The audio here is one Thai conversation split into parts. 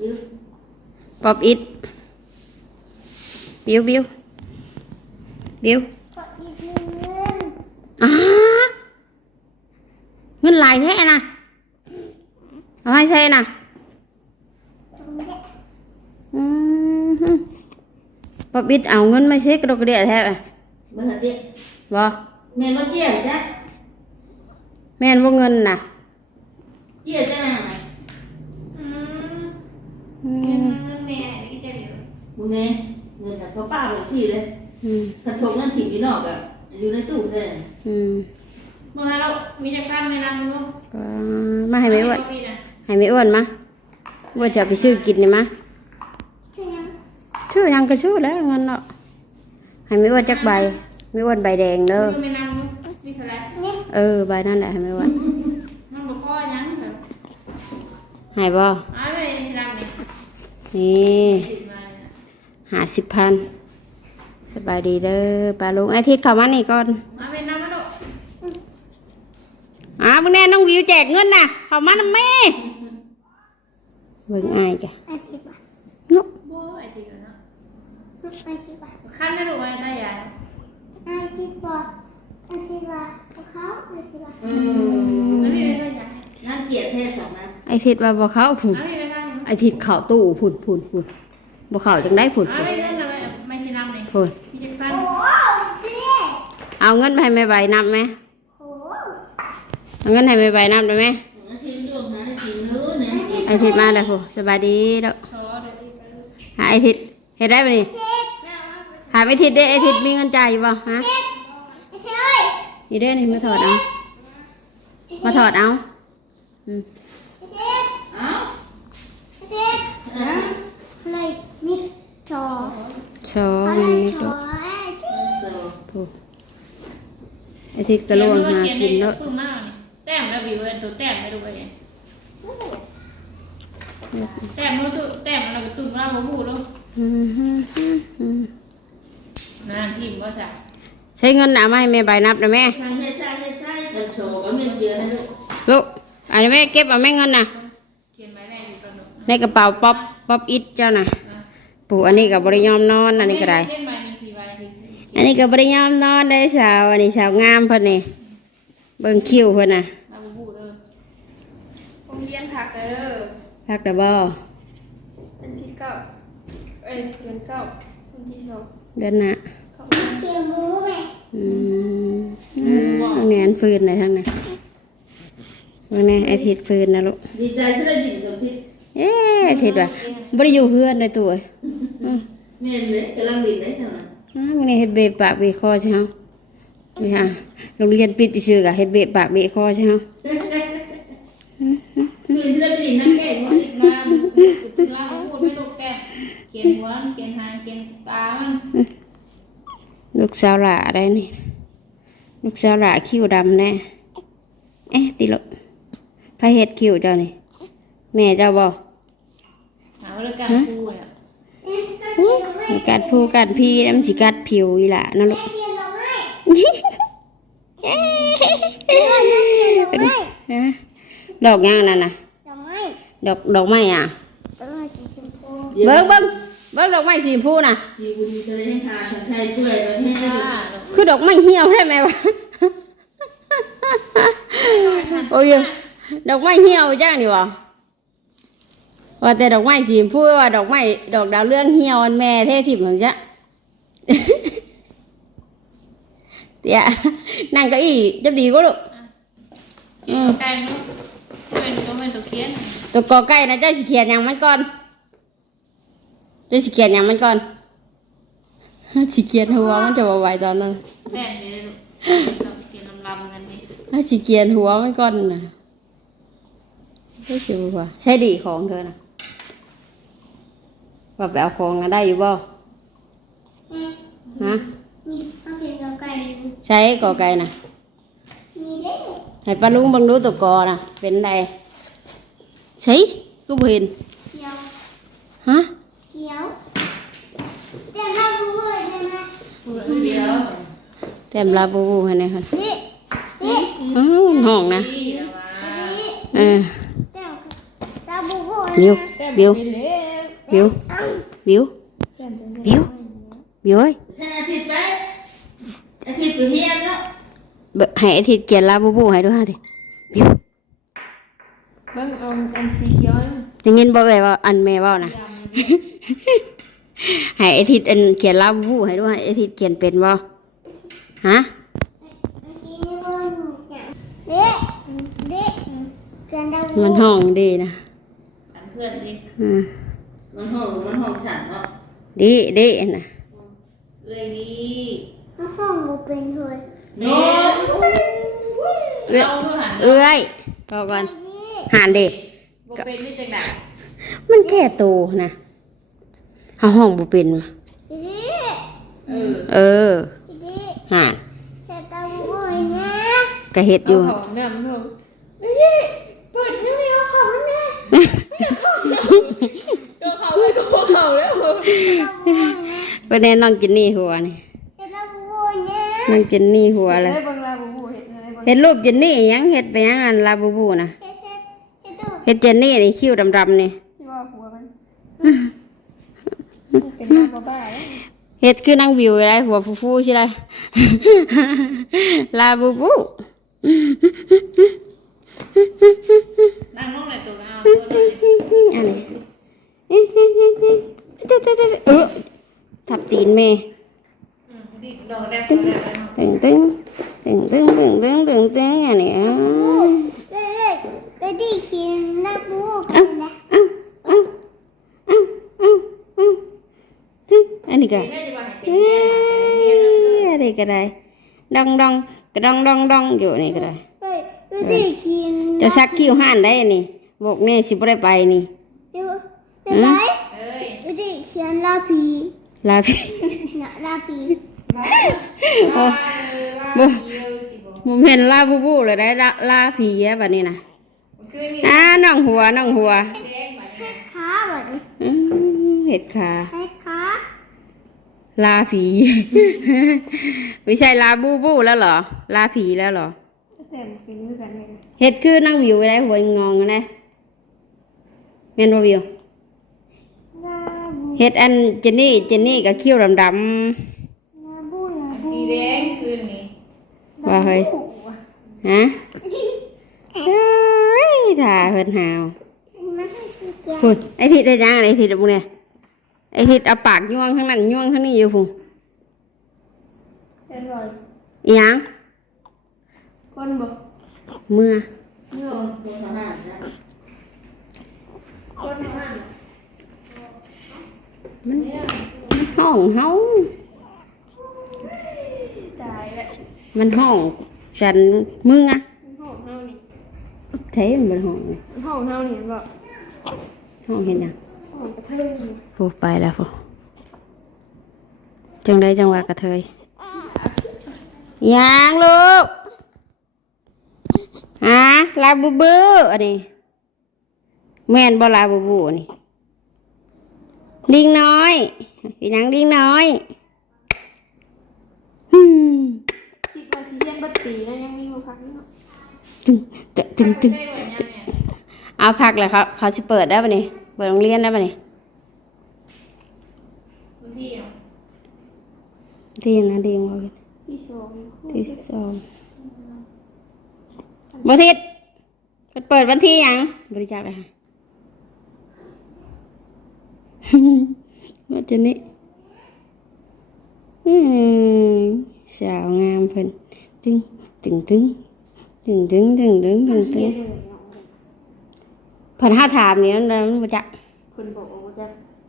ยิ้มป๊อบอิดบิวบิวบิวกดอีกหนึ่งเงินอ้าเงินหลายแท้นะเอาใอืเงินมเงินเนี่ยนี่จะเดี๋ยวมึงไงเงินจากพ่อป้าหมดที่เลยอืมกระทงนั่นถิ่นอยู่นอกอะอยู่ในตู้เลยอืมเมื่อเรามีจักรพันในน้ำลูกก็มาให้ไม่อ้วนปีนะให้ไม่อ้วนมาอ้วนจะเอาไปซื้อกินนี่มาใช่ยังชื่อยังก็ชื่อแล้วเงินเนาะให้ไม่อ้วนจักใบไม่อ้วนใบแดงเด้อคือไม่น้ำลูกนี่เท่าไหรนี่เออใบนั่นแหละให้ไม่อ้วนมันบอกพ่อยังเหรอให้บ่อ๋อเลยสลับนี่ นี่ติดมาเลยนะหาสิบพันสบายดีเด้อปลาลุงไอาทิตย์เข้ามานี่ก่อนมาเป็นน้ำมาลูกอ่ามึงแน่น้องวิวแจกเงินน่ะ เข้ามานะแม่เบิ่งอายจ้ะไอทิบะนุ๊กโบ้ไอติดแล้วเนาะไอทิบะขั้นนะลูกไอ้ได้ยาไอทิบะไอทิบะเขาไอทิบะอืแล้วมพี่ไม่ได้ยาน่าเกลียดแท้สองนะไอทิดว่าบ่เข้าผุนแล้วพี่ไม่ ได้ไอทิดเข้าตู้ผุนผุนผุนบ่เข้าจังได้ผุนอ๋อผุนไม่เงินนะไม่ใช่น้ำนี่ผุนมีจักรพันโอ้เจ๊เอาเงินไปให้แม่ใบนับไหมโอ้เอาเงินให้แม่ใบนับได้ไหมอาทิตย์ร่วมหาได้กินนู้นเนี่ยไอทิดมาแล้วผู้สบายดีแล้วชอเดี๋ยว đi ไปลูกหาไอทิดเฮ็ดได้ปะนี่แม่เอามาไปหาไอทิดเด้ไอทิดมีเงินจ่ายอยู่บ่ฮะไอเจ๊เอ้ยนี่เด้นี่มาถอดเอามาถอดเอาอืม ไอเจ๊ เอ้า ไอเจ๊ อะอะไรนี่จอโชว์อะไรเงินนี่จก็อไอเจ๊โซ่ผู้ไอทิดกระลวงหากินแล้วปึ้มมากแต้มแล้ววิวตัวแต้มไม่ดูไปเองแต้มรู้ตัวแต้มเราก็ตุ้มเราบ่พูดลูกอืมฮึฮึฮึนานทีมก็จะใช้เงินหนามาให้แม่ใบนับนะแม่สร้างให้สร้างให้สร้างกันโชว์ก็ไม่เยอะให้ลูกลูกอันนี้แม่เก็บเอาแม่เงินน่ะเขียนไว้แรกอยู่ตอนนู้นในกระเป๋าป๊อป ป๊อปอิดเจ้าน่ะปู่อันนี้กับบริยอมนอนอันนี้ก็ได้เล่นใบมีทีใบทีอันนี้ก็บริยอมนอนได้สาวอันนี้สาวงามเพิ่นนี่เบิ่งคิ้วเพิ่นน่ะเราบ่พูดเด้อโรงเรียนพักเด้อพักแต่บ่วันที่เก้าเอ้ยเดือนเก้าวันที่สองเดินหน่ะเข้าเกี่ยวหมูไหมอืมอันนี้อันฟืนไหนทั้งนั้นว่าแน่ไอทิดฟืนนะลูกดีใจที่ได้ดินสมทิศ เอ๊ะไอทิดว่าบ่ได้อยู่เฮือนเลยตัวเอ้ยอืมแม่เลยกำลังดินได้เท่านั้นอ้าวมื้อนี้เฮ็ดเบะปากเบะคอใช่เฮานี่ฮะโรงเรียนปิดซื่อๆก็เฮ็ดเบะปากเบะคอใช่เฮาคือที่ได้ไปดินนั่งแก่ว่าติดมาติดมาพูดไม่ถูกแก้เขียนหัวเขียนหางเขียนตามันลูกสาวหล่าได้นี่ลูกสาวหล่าคิ้วดำแน่เอ๊ะติลกพาเฮ็ดคิ้วเจ้านี่แม่เจ้าบ่ หาว่าเรื่องการพูดอะเอ๊ะก็เกี่ยวไหมมีกัดผู้กัดพี่แล้วมันสิกัดผิวอีหล่ะนะลูกเกี่ยวไหมเอ๊ะนั่นเกี่ยวไหมฮะดอกยังนั่นน่ะดอกไม้ดอกดอกไม้อะดอกไม้สีชมพูเบิ่งเบิ่งเบิ่งดอกไม้สีชมพูน่ะ จีบุรีจะได้ให้หาสัญชัยเปื่อยแบบนี้ค่ะคือดอกไม้เหี่ยวใช่ไหมวะ โอ้ยดอกไม้เหี่ยวจ้านี่วะ ว่าแต่ดอกไม้สีชมพูว่าดอกไม้ดอกดาวเรืองเหี่ยวอันแม่เท่ทิพย์เหมือนจ้ะเดี๋ยวนั่งเก้าอี้จะดีก็ลูกอืมไก่เนาะเป็นก็เป็นตัวเขียนตัวกอไก่นะเจ้าสิเขียนหยังมันก่อนเจ้าสิเขียนหยังมันก่อนสิเขียนหัวมันจะบ่ไหวตอนนั้นแป้งเลยลูกเขียนลำๆกันนี่ถ้าสิเขียนหัวมันก่อนนะเฮ้ยสิบ่ว่าใช่ดีของเธอนะ ว่าไปเอาของนะได้อยู่บ่ฮะใช้กอไก่นะให้ป้าลุงบังดูตัวกอนะเป็นไดใช่ก็เห็นฮะเขียวแต็มลาบูบูให้หน่อยค่ะอือห้องนะเออเดี๋ยวเดี๋ยว บิวบิวบิวบิวเอ้ยให้อาทิตย์เกียนลาบูบูให้ด้วยฮะทีวิวเบิ้งเอาอันสีเขียวจะเงินบอกเลยว่าอันแม่ว่านะให้อาทิตย์อันเขียนลาบูบูให้ด้วยอาทิตย์เขียนเป็นบ่ฮะมันห้องดีนะเพื่อนดี มันหองมันหองสั่นเนดีดีนะเลยดีน้องของบุเป็นเลยเนาะเอื้อยเอ้อยรอก่อนหันเด็กบุเป็นไม่จังไหนมันแค่โตนะหาห้องบุเป็นมาเออหันกระเห็ดอยู่เปิดให้แมวของแม่ไม่เข้า วันนี้น้องกินนี่หัวนี่น้องกินนี่หัวเลยเห็นรูปจินนี่ยังเห็ดไปยังอันลาบูบูนะเห็ดเจนนี่นี่คิ้วดำๆนี่เห็ดคือนางวิวอะไรหัวฟูฟูใช่ไหมลาบูบูนั่งมองอะไรตัวเอาอันนี้ เออทับตีนแม่อืมดิดอกแรกดอกแรกแล้วตึงตึงตึงตึงตึงตึงตึงตึงอันนี้อ้าวเด็กเด็กดีกินดาบูกันะอ้าวอ้าวอ้าวอ้าวอ้าวตึงอันนี้ก็นี่น่าจะว่าให้เป็นเอ้เรียนเรียนเรียนยอะไรก็ได้ดองดองกระดองดองดองอยู่นี่ก็ได้เด็กเด็กดีกินจะซักคิ้วห้านได้นี่บอกแม่สิบได้ไปนี่ไหมเอ้ยเด็กดีเขียนลาพีลาพี่นะลาพีมาเออว่าเดียวสิบ่ผมเห็นลาบูบูเลยได้ลาลาผีแย่แบบนี้นะมันคือนี่อ่าน้องหัวน้องหัวแดงมาเฮ็ดขาแบบนี้อื้อเห็ดขาเฮ็ดขาลาผีไม่ใช่ลาบูบูแล้วเหรอ ลาผีแล้วเหรอแต่มันเป็นคือกันเลยเห็ดคือนั่งวิวได้หัวงองนะเมนบ่วิวลาบู เห็ดอันเจนนี่เจนนี่กับคิ้วดำลาบูลาบูสีแดงคือนี่ๆว่าเฮ้ยฮะเอ้ยถ่าเพิ่นหาวมันให้สีเขียวพุ่นไอทิดได้ยังไอทิดบุเนี่ยไอทิดเอาปากย่วงข้างนั้นย่วงข้างนี้อยู่พุ่นเป็นรอยอิหยังคนบ่เมื่อเนื้อคนคนทหารนะคนมา มันห้องเฮาตายแล้วมันห้องฉันมึงอะห้องเฮานี่เทมันเป็นห้องนี่ห้องเฮานี่บ่ห้องเห็นยังห้องกระเทยนี่พูไปแล้วพูจังได้จังหวะกระเทยยางลูกฮะลาบูบูอันนี้แม่นบ่ลาบูบูอันนี้ ลิงน้อยอีหยังลิงน้อยฮึมคิดว่าสิเรียนบัดปีแล้วยังมีบ่พักนี่เนาะตึงตึงตึงตึงใช่บ่ยังเนี่ยเอาพักเลยเขาเขาจะเปิดได้ปะนี่เปิดโรงเรียนได้ปะนี่บางทีเนาะดีนะดีมากที่สองที่สองวันที่เปิดวันที่หยังบริจาคเลยค่ะ ว่าจะนี่อืมสาวงามเพิ่นตึงตึงตึงตึงตึงตึงตึงตึงตึงเพิ่นห้าถามนี่มันมันบ่จักคนบอกว่าจะ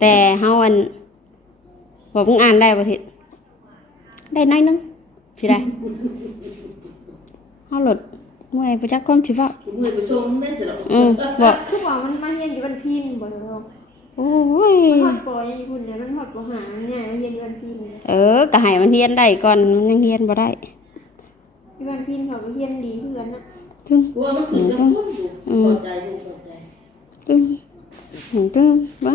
แต่เฮาอันบอกเพิ่งอ่านได้บ่ทิได้น้อยนึงสิได้เฮาหลดเมื่อยบ่จักความสิเว้าถุงมือไปส่งได้สิหรออืมบอกคือว่ามันมาเรียนอยู่วันพินบ่ เนาะโอ้ยฮอดปอยญี่ปุ่นเนี่ยมันฮอดบ่หาเนี่ยมันเรียนอยู่วันพินเนี่ยเออก็ให้มันเรียนได้ก่อนมันยังเรียนบ่ได้ที่วันพินเขาก็เรียนดีเพื่อนนะตึงกลัวมันขึ้นจะพุ่นอยู่พอใจอยู่พอใจตึงตึงตึงบ้า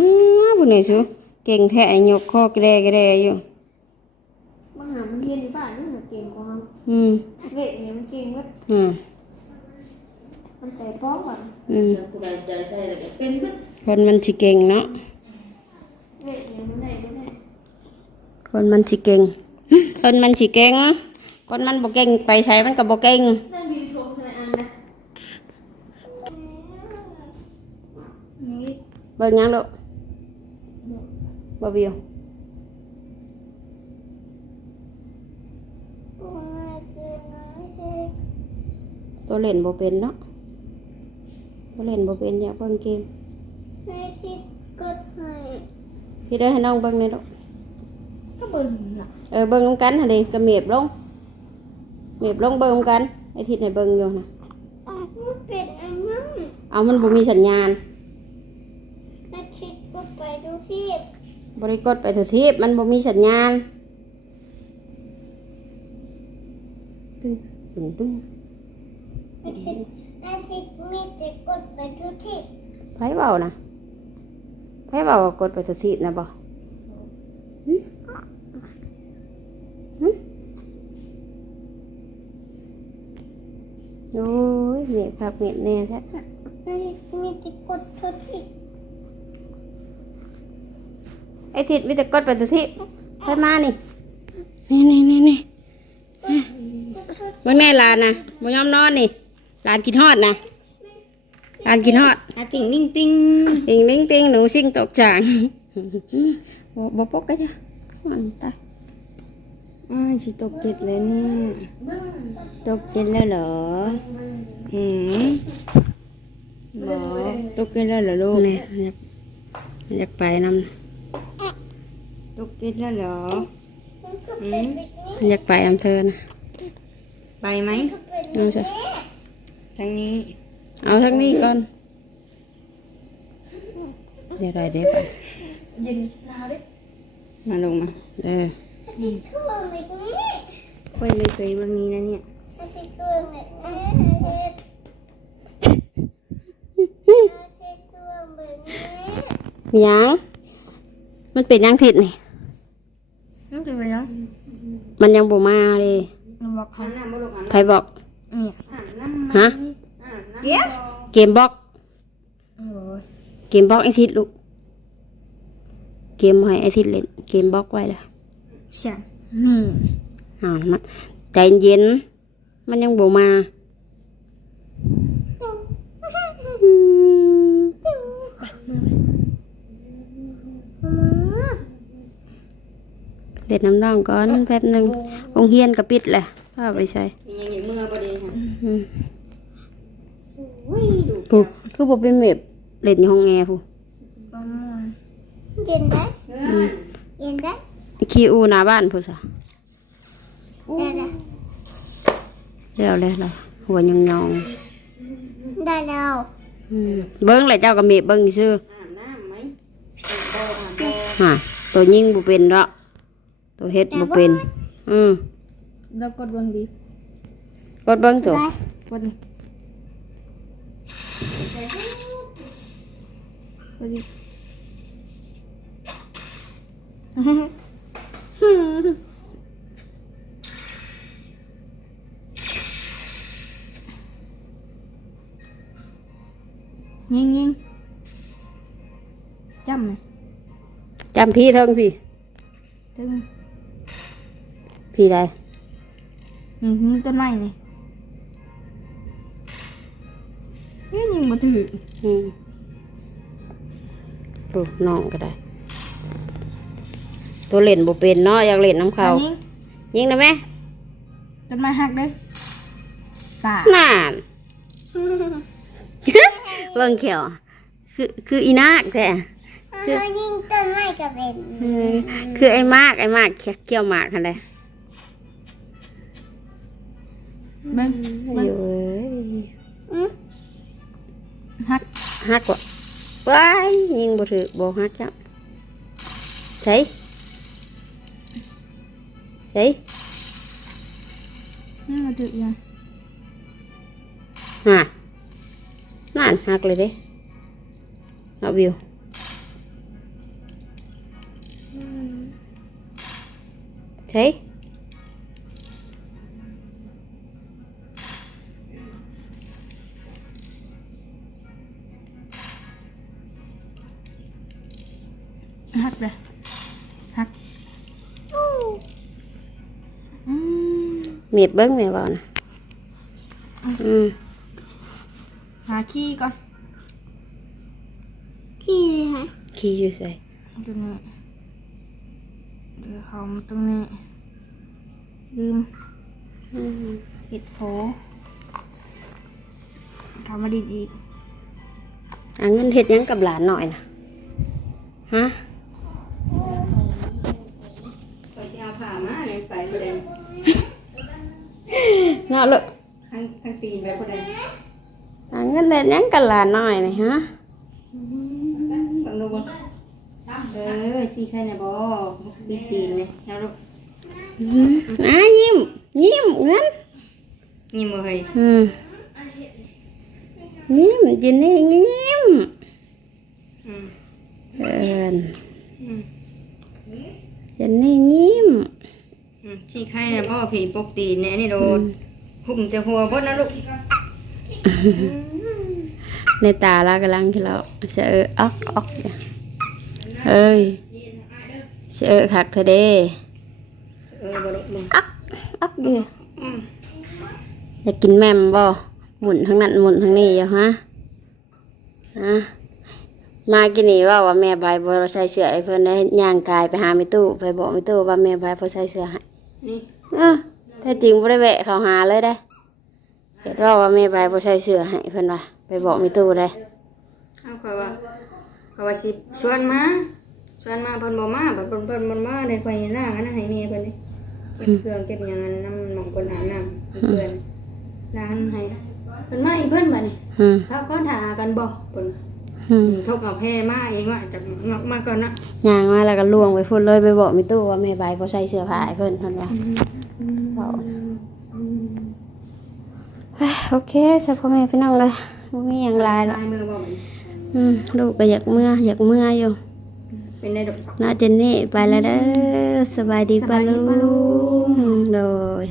บ่นี่สุเก่งแท้ยกคอกระแดกระแดอยู่มาหามันเรียนอยู่บ้านนี่มันเก่งกว่าเราอืมเละเนี่ยมันเก่งว่าอืม มันใจป้องก่อนอืมผู้ใดใจใส่แล้วก็เป็นเบิดคนมันสิเก่งเนาะเด็กยังไม่ได้ไม่ได้คนมันสิเก่ง คนมันสิเก่ง คนมันบ่เก่งไปใช้มันก็บ่เก่ง นั่งดีโทรขนาดนั้นนะนี่เบิ่งหยังลูกบ่วิวโอ้ยเกินน้อยเด็กตัวเล่นบ่เป็นเนาะ ตัวเล่นบ่เป็นอยากเบิ่งเกมให้คิดกดให้พี่เด้อให้น้องเบิ่งหน่อยลูกก็เบิ่งน่ะเออเบิ่งนำกันหั่นดิก็เมียบลงเมียบลงเบิ่งนำกันไอ้ทิศให้เบิ่งอยู่นะอะมันเป็นอันนั้นเอามันบ่มีสัญญาณให้คิดกดไปดูที่บริกดไปเถอะทิพย์มันบ่มีสัญญาณตึ้งตึ้งตึ้ง ให้คิดให้คิดมีแต่กดไปดูที่ไผเบานะไผเบาว่ากดไปเถอะทิพย์นะบ่หึหึโอ้ยเมียบครับเมียบแน่แท้ให้มีแต่กดทุกที่ไอ้ทิศมีแต่กดไปเถอะทิพย์ไปมานี่นี่นี่นี่นี่เบิ่งแน่หลานนะบ่ยอมนอนนี่ หลานกินฮอดนะหลานกินฮอดอะติ่งนิ่งติ่งติงลิงติงหนูซิ่งตกจางบ่บ่ปกกันจ้ะมันตายอ้ายสิตกเก็ดแล้วเนี่ยตกกินแล้วเหรออืมหมอตกเก็ดแล้วเหรอลูกนี่อยากอยากไปนตกเก็ดแล้วเหรอมันก็เป็นแบบนี้ำอยากไปอำเภอนะไปไหมก็เป็นเอาจ้ะ ทางนี้ เอาทั้งนี้ก่อน เดี๋ยวได้เดี๋ยวไปเย็นหนาวดิมาลงมาเออคิดเครื่องแบบนี้ค่อยเลยเคยเบื้องนี้นะเนี่ยให้คิดเครื่องแบบนี้ให้คิดให้คิดเครื่องแบบนี้มีหยังมันเป็นหยังทิศนี่นั่นคืออะไรนะมันยังบ่มาเลยมันบอกอาบน้ำบ่ลูกอาบไผบอกเนี่ยอาบน้ำไหม ฮะอาบน้ำเดี๋ยวเกมบล็อกโอ้ยเกมบล็อกไอทิศลูกเกมให้ไอทิศเล่นเกมบล็อกไว้ละเสียงนี่อ่ามันใจเย็น มันยังบ่มาอืมเด็ดน้ำน้องก่อนแป๊บหนึงองเฮียนก็ปิดแหละพ่อาไปใส่มียังอย่างเมื่อประเดี๋ยวค่ะ อืมอุ้ยดูผู้คือบ่เป็นเม็บเล่นอยู่ห้องแอร์ผู้ประมาณเย็นได้เพื่อนเย็นได้ขี้อูหน้าบ้านผู้ซะได้ได้แล้วแล้วล่ะหัวยองได้แล้วๆอืมเบิ่งแหละเจ้าก็เม็บเบิ่งซื่ออาบน้ำไหมอาบบ่อาบบ่ๆฮะตัวยิงบ่เป็นดอกตัวเฮ็ดบ่เป็น อืมเรากดวงบี กดเบิ่งตัวกดนี่กดดิยิงยิงจำไหมจำพี่เทิงพี่ตึงพี่ใดยิงยิงต้นไม้นี่ เฮ้ยยิงมาถืออืมปุ๊น้องก็ได้ ตัวเล่นบ่เป็นเนาะอยากเล่นน้ำเขายิงยิงได้ไหมต้นไม้หักเลยตาน่าน เบิ่งเขียว คือคืออีนาคแท้ คือ ยิงต้นไม้ก็เป็นเออคือไอ้มากไอ้มากเกี่ยวหมากกันเลยเบิ้งอยู่เอ้ย หักฮักกว่าว้ายยิงบ่ถือบ่ฮักจ้ะใช่ใช่นี่มาถือยังฮะนั่นฮักเลยเด้เอาวิวใช่ เมียบเบิ้งแม่บอกนะอืมหาขี้ก่อนขี้เลยฮะขี้อยู่ใส่ตรงนี้เดี๋ยวเขามาตรงนี้ลืมอืมเห็ดโผทำมาดีอีกเอาเงินเฮ็ดหยังกับหลานหน่อยนะฮะไปสิเอาผ้ามาเลยไปบ่ได้ เนาะลูกข้างข้างตีนไปบ่ได้เอาเงินเฮ็ดหยังกับหลานหน่อยนี่ฮะบังดูบ่เออสิใครน่ะบ่ดีตีนเลยแล้วลูกอืมอะยิ้ม ยิ้มเงิน นี่บ่เฮ้ยอืมยิ้มจินนี่ยิ้มอืมเอินอืม จินนี่ยิ้ม อืมสิใครน่ะบ่ผีปกตีนเนี่ยนี่โดนหุ่มจะหัวบ่นะลูกในตาเรากำลังที่เราเสือออกออกอยู่เอ้ยเสือคักเธอเด้เออบ่ลูกมึงออกออกอยู่อืมอยากกินแม่มบ่หมุนทั้งนั้นหมุนทั้งนี้อยู่ฮะฮะมากินนี่ว่าว่าแม่บายบ่ใส่เสื้อให้เพิ่นได้ย่างกายไปหาแม่ตู้ไปบอกแม่ตู้ว่าแม่บายบ่ใส่เสื้อให้ นี่เออแต่จริงบ่ได้แวะเข้าหาเลยได้เฮ็ดว่าว่าแม่บายบ่ใส่เสื้อให้เพิ่นว่าไปบอกแม่ตู้ได้เอาข่อยว่าข่อยว่าสิชวนมาชวนมาเพิ่นบ่มาบัดเพิ่นเพิ่นบ่มาได้ข่อยล้างอันนั้นให้แม่เพิ่นนี่เก็บเครื่องเก็บหยังอันน้ำหนองเพิ่นอาบน้ำให้เพื่อนล้างให้เพิ่นมาอีกเพิ่นบัดนี้อืมเขาก็ถากันบ่เพิ่น อืมทกเอาแพ้มาเองว่าจะมามาก่อนนะย่างมาแล้วก็ล่วงไปพุ่นเลยไปบอกแม่ตู้ว่าแม่บายบ่ใส่เสื้อผ้าให้เพิ่นเพิ่นว่าเว้าเฮ้ยโอเคสพ่อแม่พี่น้องเลยบ่มีหยังหลายหรอกลายมือบ่มันอืมลูกก็อยากเมื่ออยากเมื่ออยู่เป็นได้ดอกน้าเจนนี่ไปแล้วเด้อสบายดีป่ะลุงโดย